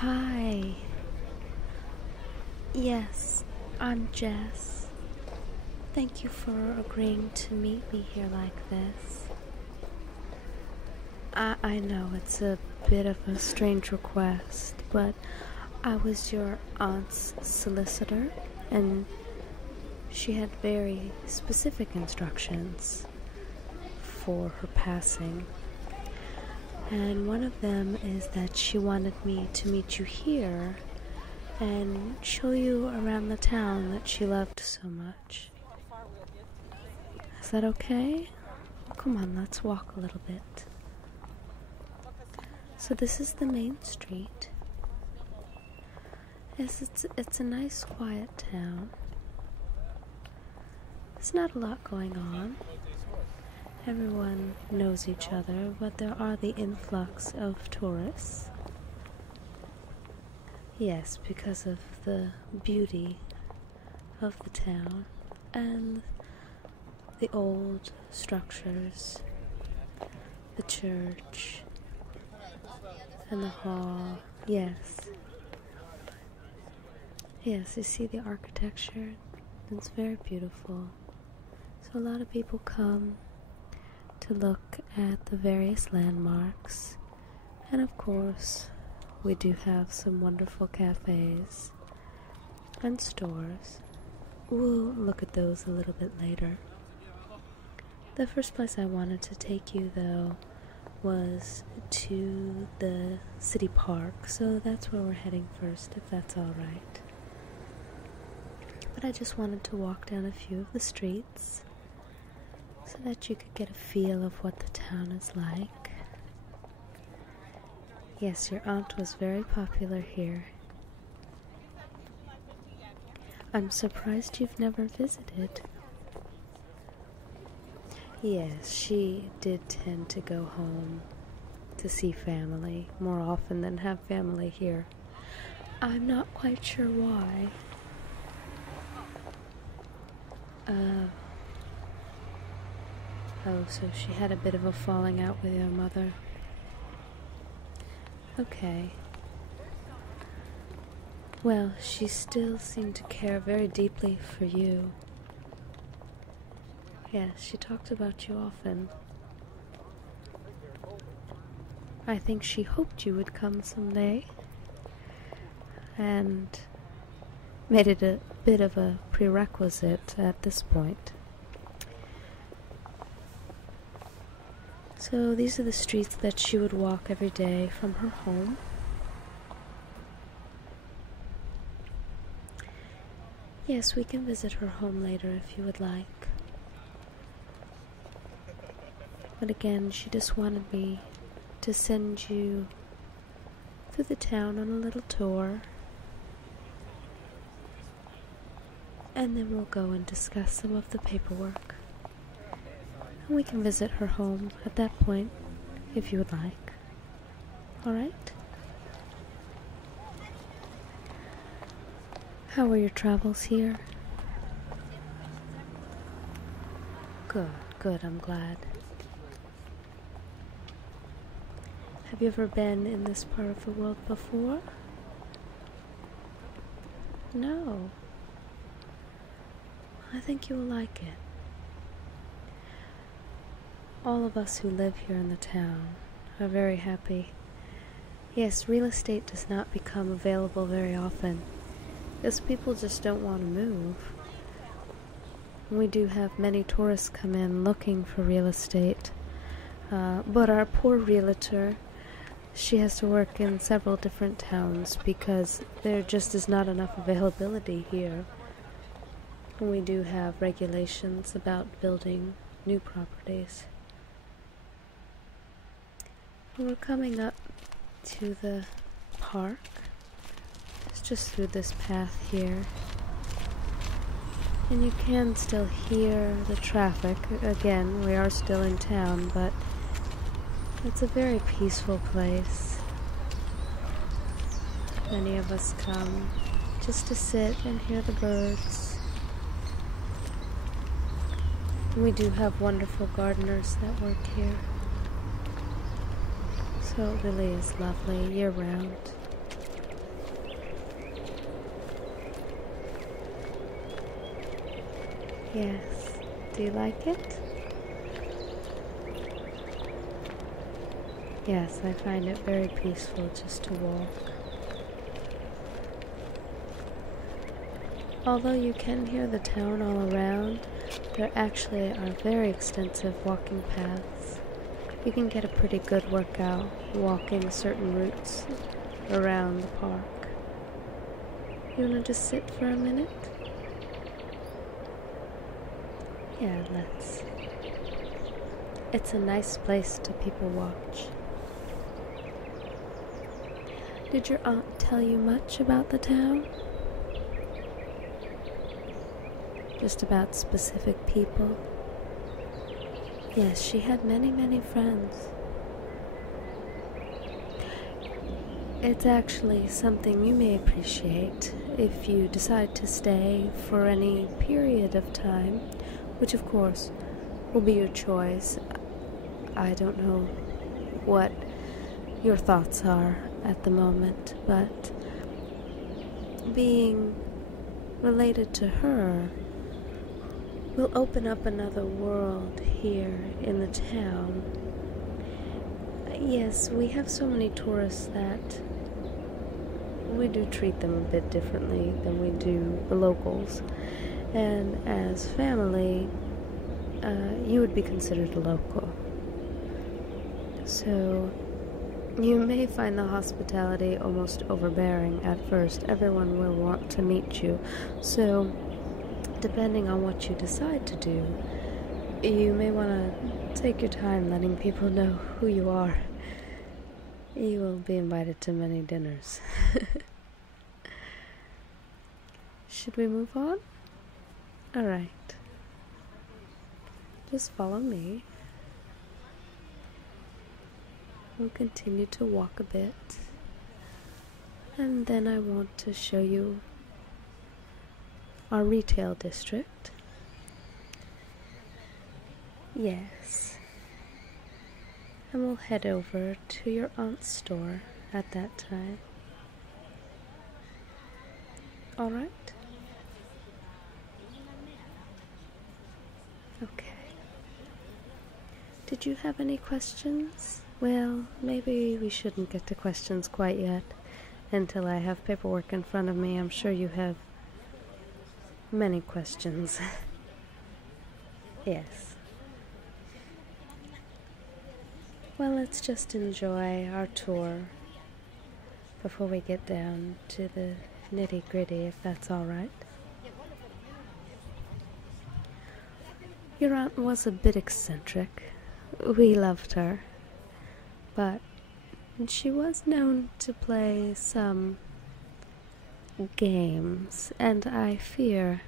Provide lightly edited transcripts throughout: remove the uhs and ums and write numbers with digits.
Hi. Yes, I'm Jess. Thank you for agreeing to meet me here like this. I know it's a bit of a strange request, but I was your aunt's solicitor, and she had very specific instructions for her passing. And one of them is that she wanted me to meet you here and show you around the town that she loved so much. Is that okay? Come on, let's walk a little bit. So this is the main street. Yes, it's a nice quiet town. There's not a lot going on. Everyone knows each other, but there are the influx of tourists. Yes, because of the beauty of the town and the old structures, the church and the hall. Yes. Yes, you see the architecture? It's very beautiful. So a lot of people come to look at the various landmarks, and of course we do have some wonderful cafes and stores. We'll look at those a little bit later. The first place I wanted to take you, though, was to the city park, so that's where we're heading first, if that's all right. But I just wanted to walk down a few of the streets so that you could get a feel of what the town is like. Yes, your aunt was very popular here. I'm surprised you've never visited. Yes, she did tend to go home to see family more often than have family here. I'm not quite sure why. Oh, so she had a bit of a falling out with your mother. Okay. Well, she still seemed to care very deeply for you. Yes, she talked about you often. I think she hoped you would come someday, and made it a bit of a prerequisite at this point. So these are the streets that she would walk every day from her home. Yes, we can visit her home later if you would like. But again, she just wanted me to send you through the town on a little tour. And then we'll go and discuss some of the paperwork. And we can visit her home at that point, if you would like. Alright? How were your travels here? Good, good, I'm glad. Have you ever been in this part of the world before? No. I think you will like it. All of us who live here in the town are very happy. Yes, real estate does not become available very often, because people just don't want to move. We do have many tourists come in looking for real estate, but our poor realtor, she has to work in several different towns because there just is not enough availability here. We do have regulations about building new properties. We're coming up to the park. It's just through this path here. And you can still hear the traffic. Again, we are still in town, but it's a very peaceful place. Many of us come just to sit and hear the birds. We do have wonderful gardeners that work here. So it really is lovely year-round. Yes. Do you like it? Yes, I find it very peaceful just to walk. Although you can hear the town all around, there actually are very extensive walking paths. You can get a pretty good workout walking certain routes around the park. You want to just sit for a minute? Yeah, let's. It's a nice place to people watch. Did your aunt tell you much about the town? Just about specific people? Yes, she had many, many friends. It's actually something you may appreciate if you decide to stay for any period of time, which of course will be your choice. I don't know what your thoughts are at the moment, but being related to her will open up another world here in the town. Yes, we have so many tourists that we do treat them a bit differently than we do the locals. And as family, you would be considered a local. So you may find the hospitality almost overbearing at first. Everyone will want to meet you. So depending on what you decide to do, you may want to take your time letting people know who you are. You will be invited to many dinners. Should we move on? Alright. Just follow me. We'll continue to walk a bit. And then I want to show you our retail district. Yes. And we'll head over to your aunt's store at that time. Alright? Okay. Did you have any questions? Well, maybe we shouldn't get to questions quite yet until I have paperwork in front of me. I'm sure you have many questions. Yes. Well, let's just enjoy our tour before we get down to the nitty-gritty, if that's all right. Your aunt was a bit eccentric. We loved her. But she was known to play some games, and I fear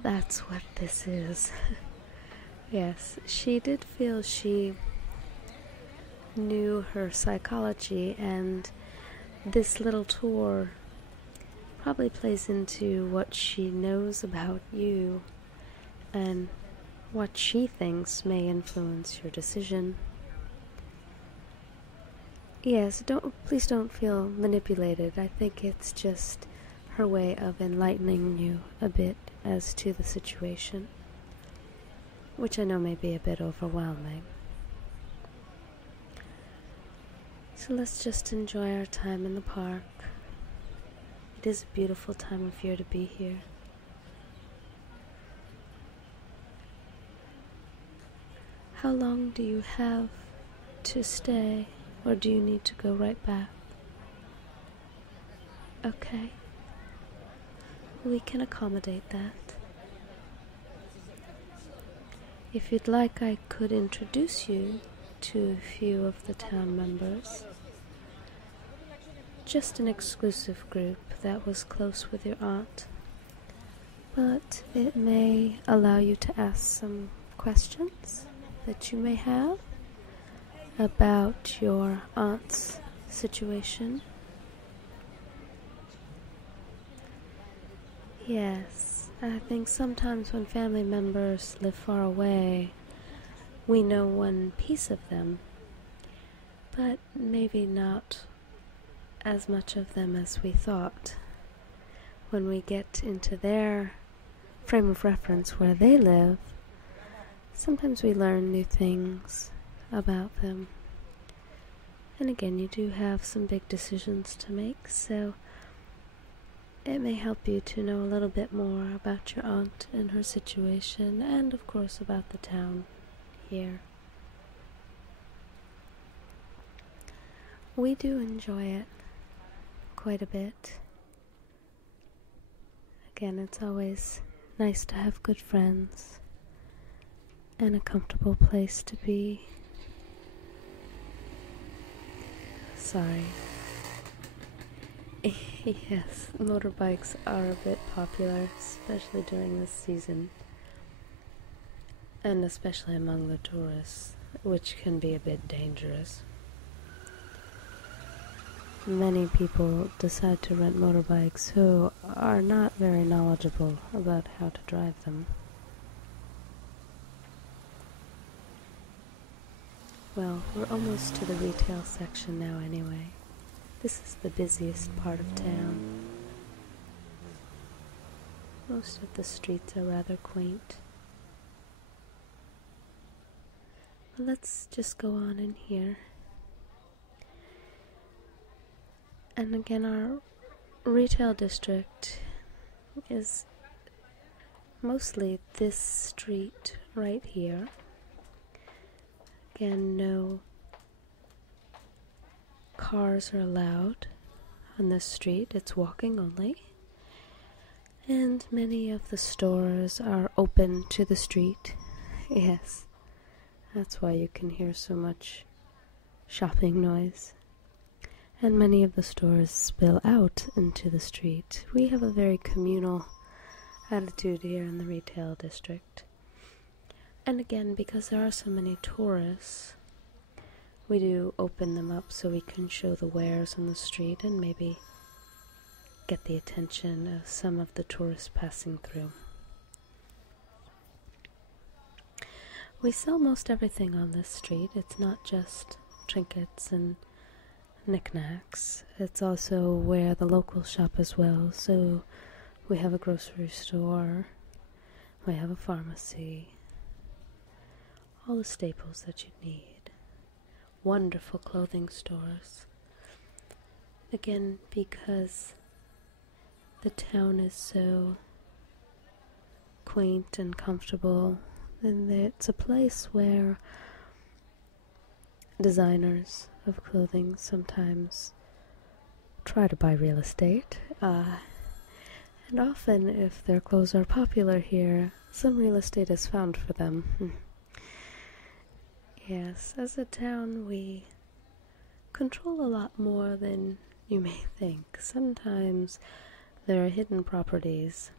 that's what this is. Yes, she did feel she knew her psychology, and this little tour probably plays into what she knows about you and what she thinks may influence your decision. Yes, please don't feel manipulated. I think it's just her way of enlightening you a bit as to the situation, which I know may be a bit overwhelming. So let's just enjoy our time in the park. It is a beautiful time of year to be here. How long do you have to stay, or do you need to go right back? Okay. We can accommodate that. If you'd like, I could introduce you to a few of the town members. Just an exclusive group that was close with your aunt. But it may allow you to ask some questions that you may have about your aunt's situation. Yes, I think sometimes when family members live far away, we know one piece of them, but maybe not as much of them as we thought. When we get into their frame of reference where they live, sometimes we learn new things about them. And again, you do have some big decisions to make, so it may help you to know a little bit more about your aunt and her situation, and of course about the town here. We do enjoy it quite a bit. Again, it's always nice to have good friends and a comfortable place to be. Sorry. Yes, motorbikes are a bit popular, especially during this season, and especially among the tourists, which can be a bit dangerous. Many people decide to rent motorbikes who are not very knowledgeable about how to drive them. Well, we're almost to the retail section now anyway. This is the busiest part of town. Most of the streets are rather quaint. But let's just go on in here. And again, our retail district is mostly this street right here. Again, no cars are allowed on this street. It's walking only. And many of the stores are open to the street. Yes, that's why you can hear so much shopping noise. And many of the stores spill out into the street. We have a very communal attitude here in the retail district. And again, because there are so many tourists, we do open them up so we can show the wares on the street and maybe get the attention of some of the tourists passing through. We sell most everything on this street. It's not just trinkets and knickknacks. It's also where the locals shop as well. So we have a grocery store, we have a pharmacy, all the staples that you need. Wonderful clothing stores. Again, because the town is so quaint and comfortable, and it's a place where designers of clothing sometimes try to buy real estate, and often if their clothes are popular here, some real estate is found for them. Yes, as a town we control a lot more than you may think. Sometimes there are hidden properties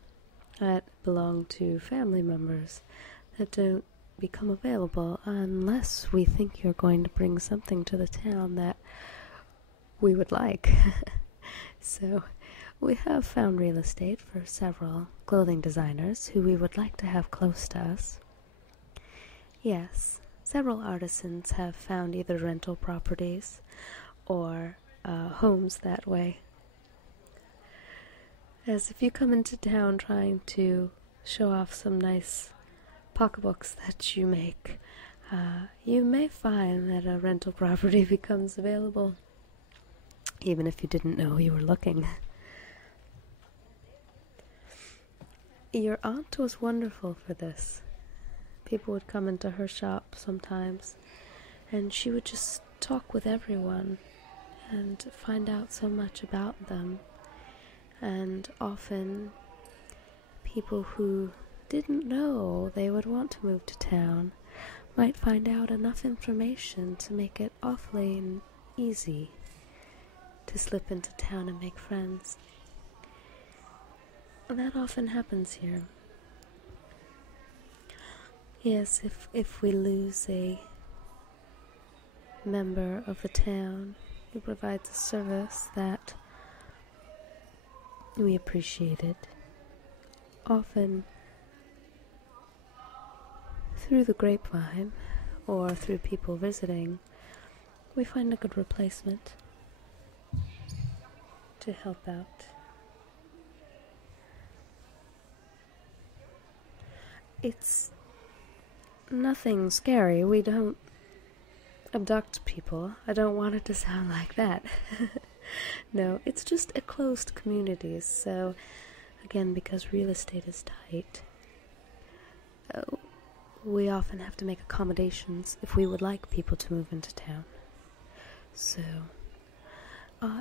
that belong to family members that don't become available unless we think you're going to bring something to the town that we would like. So we have found real estate for several clothing designers who we would like to have close to us. Yes, several artisans have found either rental properties or homes that way. As if you come into town trying to show off some nice pocketbooks that you make, you may find that a rental property becomes available, even if you didn't know you were looking. Your aunt was wonderful for this. People would come into her shop sometimes, and she would just talk with everyone and find out so much about them. And often people who didn't know they would want to move to town might find out enough information to make it awfully easy to slip into town and make friends. And that often happens here. Yes, if we lose a member of the town who provides a service that we appreciated, often through the grapevine or through people visiting, we find a good replacement to help out. it's nothing scary. We don't abduct people. I don't want it to sound like that. No, it's just a closed community, so again, because real estate is tight, we often have to make accommodations if we would like people to move into town. So,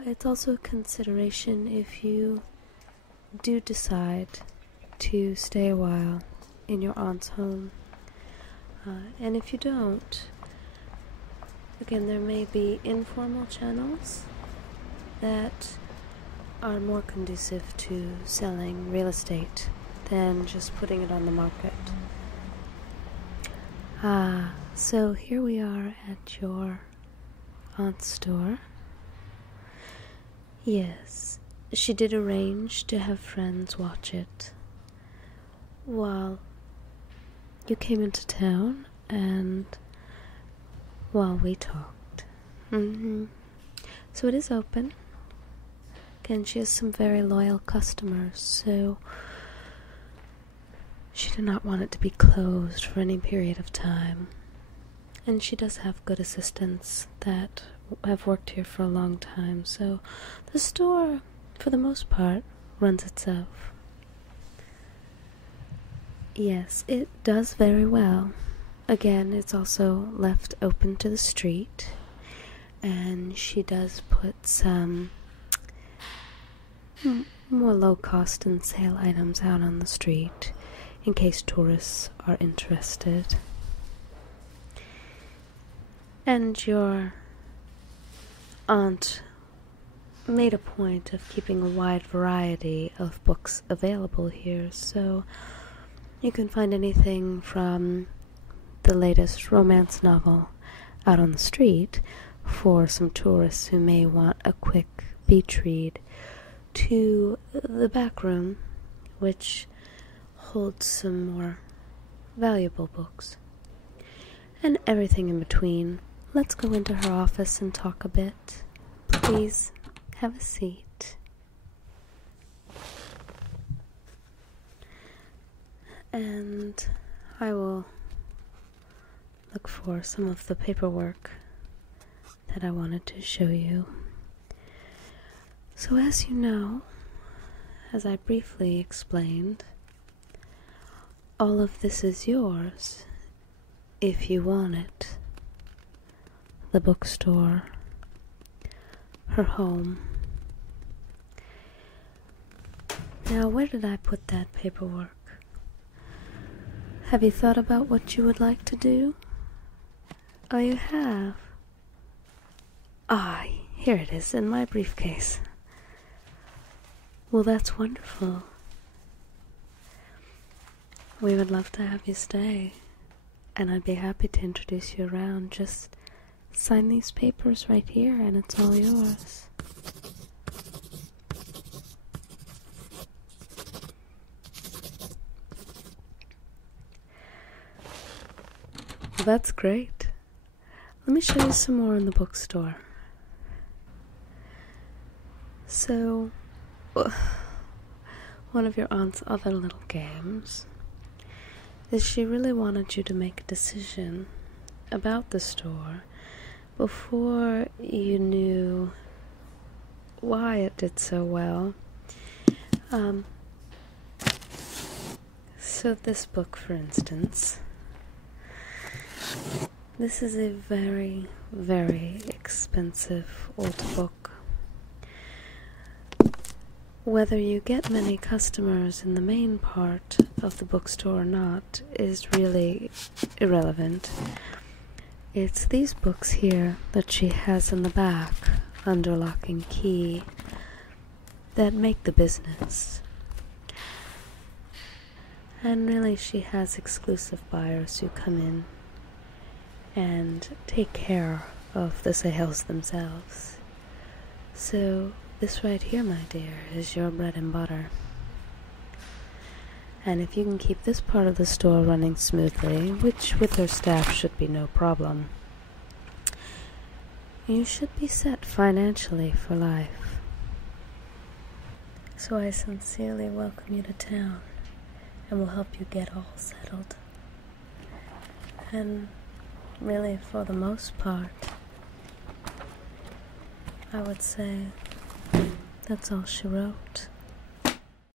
it's also a consideration if you do decide to stay a while in your aunt's home. And if you don't, again, there may be informal channels that are more conducive to selling real estate than just putting it on the market. So here we are at your aunt's store. Yes, she did arrange to have friends watch it while you came into town and while we talked. So it is open. Again, she has some very loyal customers, so she did not want it to be closed for any period of time. And she does have good assistants that have worked here for a long time, so the store, for the most part, runs itself. Yes, it does very well. Again, it's also left open to the street, and she does put some more low-cost and sale items out on the street in case tourists are interested. And your aunt made a point of keeping a wide variety of books available here, so you can find anything from the latest romance novel out on the street for some tourists who may want a quick beach read, to the back room, which holds some more valuable books, and everything in between. Let's go into her office and talk a bit. Please have a seat. And I will look for some of the paperwork that I wanted to show you. So as you know, as I briefly explained, all of this is yours if you want it. The bookstore, her home. Now, where did I put that paperwork? Have you thought about what you would like to do? Oh, you have? Ah, here it is in my briefcase. Well, that's wonderful. We would love to have you stay, and I'd be happy to introduce you around. Just sign these papers right here, and it's all yours. Well, that's great. Let me show you some more in the bookstore. So, one of your aunt's other little games is she really wanted you to make a decision about the store before you knew why it did so well. So this book, for instance, this is a very, very expensive old book. Whether you get many customers in the main part of the bookstore or not is really irrelevant. It's these books here that she has in the back, under lock and key, that make the business. And really she has exclusive buyers who come in and take care of the sales themselves. So this right here, my dear, is your bread and butter. And if you can keep this part of the store running smoothly, which with her staff should be no problem, you should be set financially for life. So I sincerely welcome you to town, and will help you get all settled. And really, for the most part, I would say that's all she wrote.